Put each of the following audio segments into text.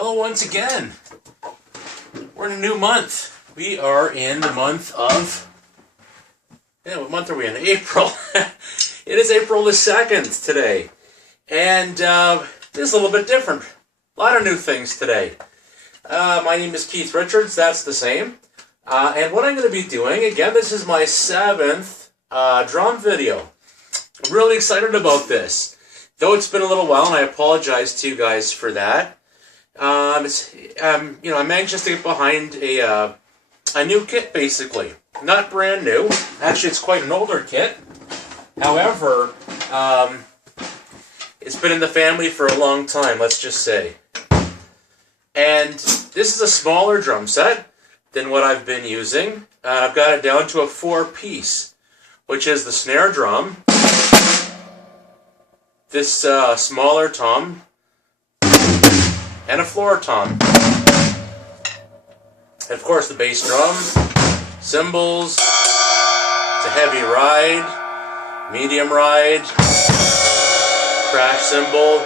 Hello once again. We're in a new month. We are in the month of... what month are we in? April. It is April the 2nd today. And this is a little bit different. A lot of new things today. My name is Keith Richards. That's the same. And what I'm going to be doing, again, this is my 7th drum video. I'm really excited about this. Though it's been a little while, and I apologize to you guys for that. I'm anxious to get behind a new kit, basically. Not brand new. Actually, it's quite an older kit. However, it's been in the family for a long time, let's just say. And this is a smaller drum set than what I've been using. I've got it down to a 4-piece, which is the snare drum, this smaller tom, and a floor tom. And of course the bass drum, cymbals, it's a heavy ride, medium ride, crash cymbal,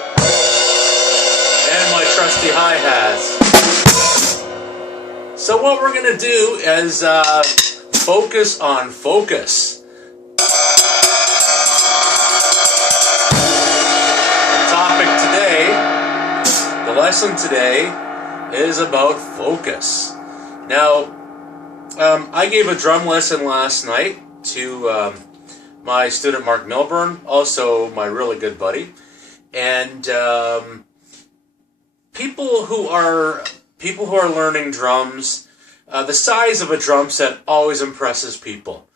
and my trusty hi-hats. So what we're going to do is focus on focus. The lesson today is about focus. Now, I gave a drum lesson last night to my student Mark Milburn, also my really good buddy, and people who are learning drums, the size of a drum set always impresses people.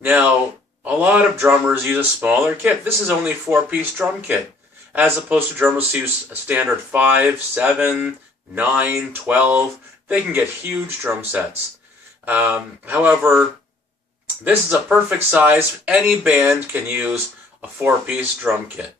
Now, a lot of drummers use a smaller kit. This is only a 4-piece drum kit, as opposed to drummers who use a standard 5, 7, 9, 12. They can get huge drum sets. However, this is a perfect size. Any band can use a 4-piece drum kit.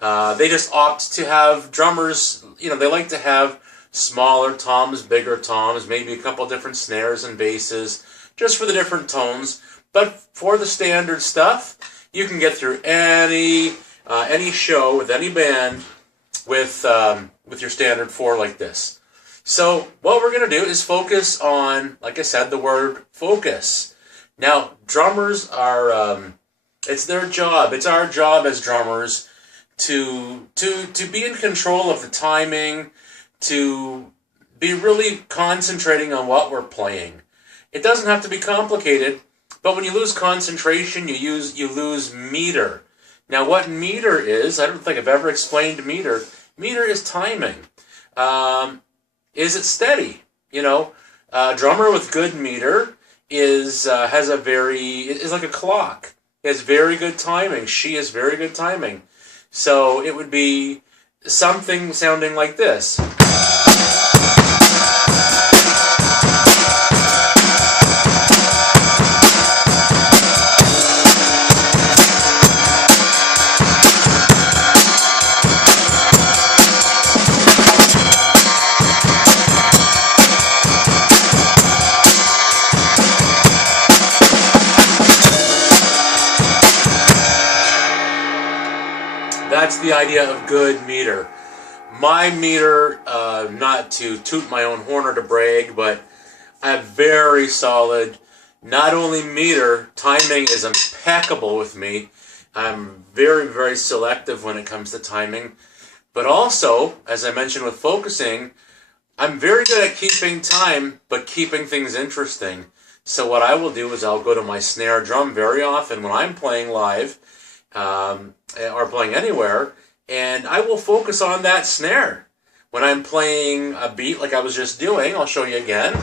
They just opt to have drummers, they like to have smaller toms, bigger toms, maybe a couple different snares and basses, just for the different tones. But for the standard stuff, you can get through any show with any band with your standard 4 like this. So what we're going to do is focus on, like I said, the word focus. Now, drummers are, it's their job, it's our job as drummers to be in control of the timing, to be really concentrating on what we're playing. It doesn't have to be complicated, but when you lose concentration, you lose meter. Now, what meter is, I don't think I've ever explained meter. Meter is timing. Is it steady? A drummer with good meter is like a clock. He has very good timing. She has very good timing. So it would be something sounding like this. That's the idea of good meter. My meter, not to toot my own horn or to brag, but I have very solid, not only meter, timing is impeccable with me. I'm very, very selective when it comes to timing. But also, as I mentioned with focusing, I'm very good at keeping time, but keeping things interesting. So what I will do is I'll go to my snare drum very often when I'm playing live, or playing anywhere, and I will focus on that snare. When I'm playing a beat like I was just doing, I'll show you again.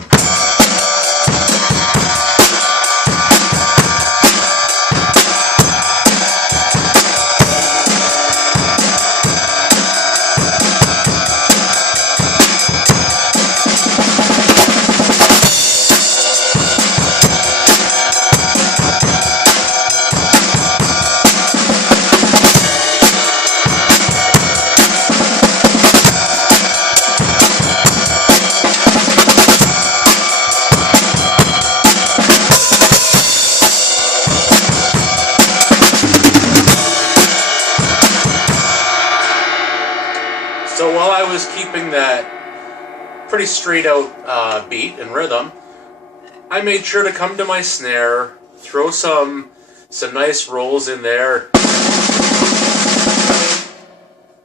So while I was keeping that pretty straight out beat and rhythm, I made sure to come to my snare, throw some nice rolls in there,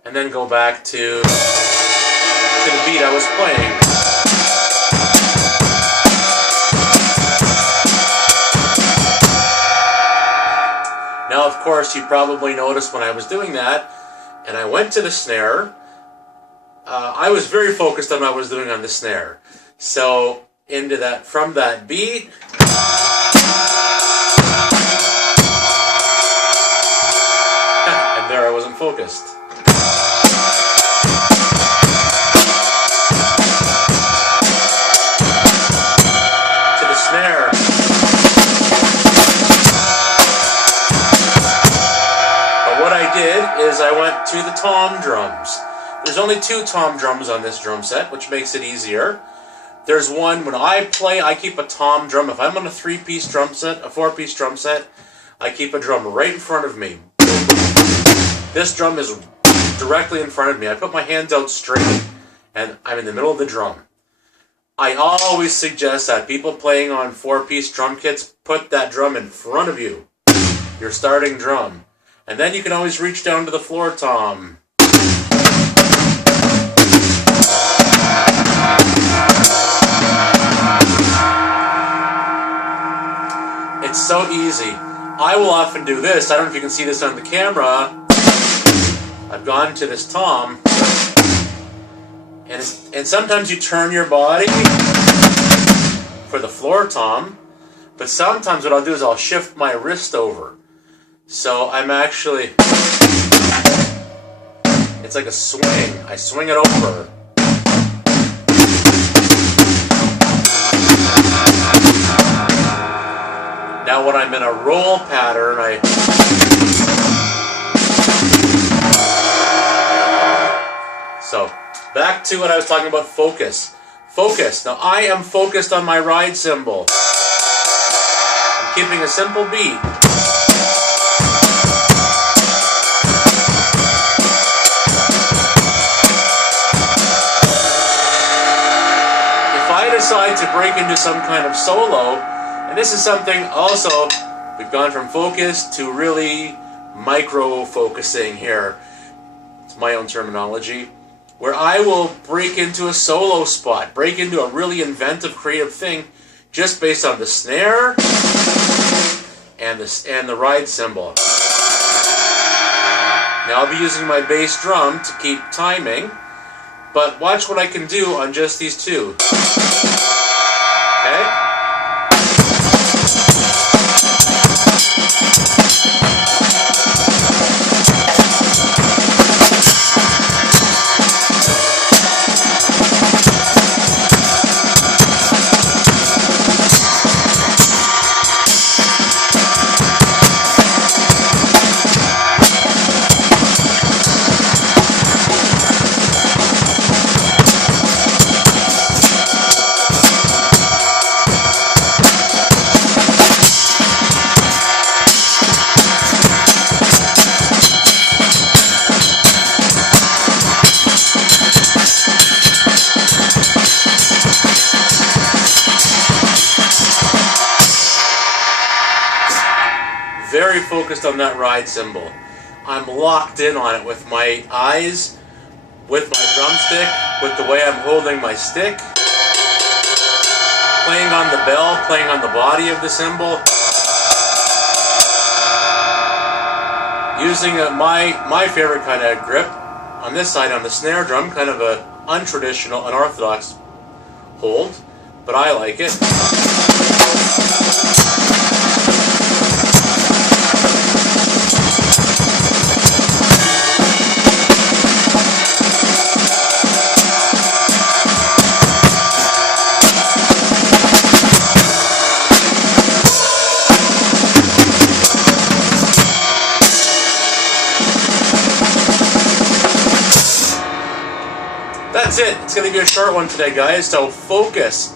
and then go back to the beat I was playing. Now, of course, you probably noticed when I was doing that, and I went to the snare, I was very focused on what I was doing on the snare. So, from that beat, and there I wasn't focused. To the snare. But what I did is I went to the tom drums. There's only 2 tom drums on this drum set, which makes it easier. There's one, when I play, I keep a tom drum. If I'm on a 3-piece drum set, a 4-piece drum set, I keep a drum right in front of me. This drum is directly in front of me. I put my hands out straight, and I'm in the middle of the drum. I always suggest that people playing on 4-piece drum kits, put that drum in front of you, your starting drum. And then you can always reach down to the floor tom. It's so easy. I will often do this. I don't know if you can see this on the camera. I've gone to this tom, and sometimes you turn your body for the floor tom, but sometimes what I'll do is I'll shift my wrist over. So I'm actually, it's like a swing. I swing it over. Now when I'm in a roll pattern, So, back to what I was talking about, focus. Focus. Now I am focused on my ride cymbal. I'm keeping a simple beat. If I decide to break into some kind of solo, and this is something also, we've gone from focus to really micro-focusing here. It's my own terminology. Where I will break into a solo spot, break into a really inventive, creative thing, just based on the snare and the ride cymbal. Now I'll be using my bass drum to keep timing, but watch what I can do on just these 2. Okay? Very focused on that ride cymbal. I'm locked in on it with my eyes, with my drumstick, with the way I'm holding my stick, playing on the bell, playing on the body of the cymbal, using my favorite kind of grip on this side on the snare drum, kind of a untraditional, unorthodox hold, but I like it. That's it. It's going to be a short one today, guys. So focus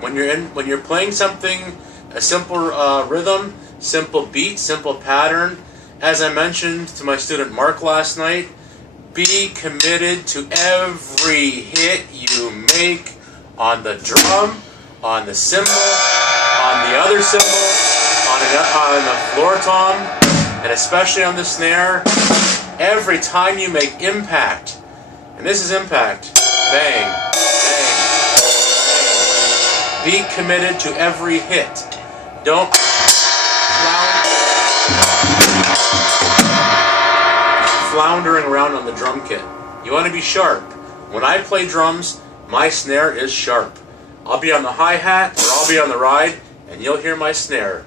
when you're playing something, a simple rhythm, simple beat, simple pattern. As I mentioned to my student Mark last night, be committed to every hit you make on the drum, on the cymbal, on the other cymbal, on the floor tom, and especially on the snare. Every time you make impact, and this is impact, bang, bang, bang. Be committed to every hit. Don't floundering around on the drum kit. You want to be sharp. When I play drums, my snare is sharp. I'll be on the hi-hat or I'll be on the ride, and you'll hear my snare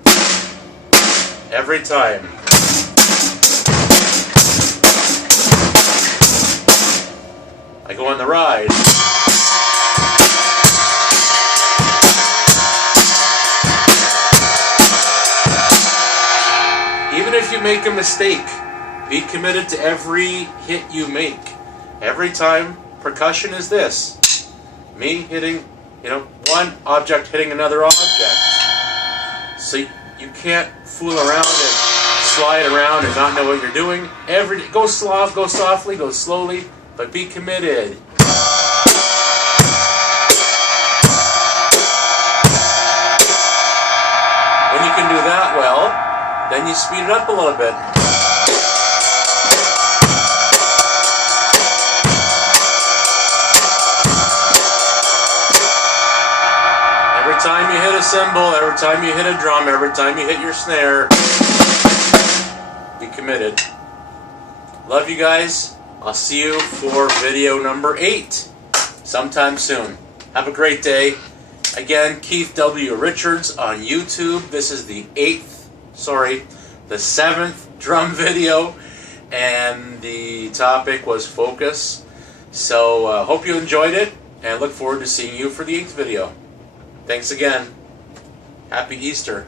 every time. I go on the ride. Even if you make a mistake, be committed to every hit you make. Every time. Percussion is this. Me hitting, one object hitting another object. So you can't fool around and slide around and not know what you're doing. Go softly, go slowly, but be committed. When you can do that well, then you speed it up a little bit. Every time you hit a cymbal, every time you hit a drum, every time you hit your snare, be committed. Love you guys. I'll see you for video number 8 sometime soon. Have a great day. Again, Keith W. Richards on YouTube. This is the 7th drum video, and the topic was focus. So hope you enjoyed it, and look forward to seeing you for the 8th video. Thanks again. Happy Easter.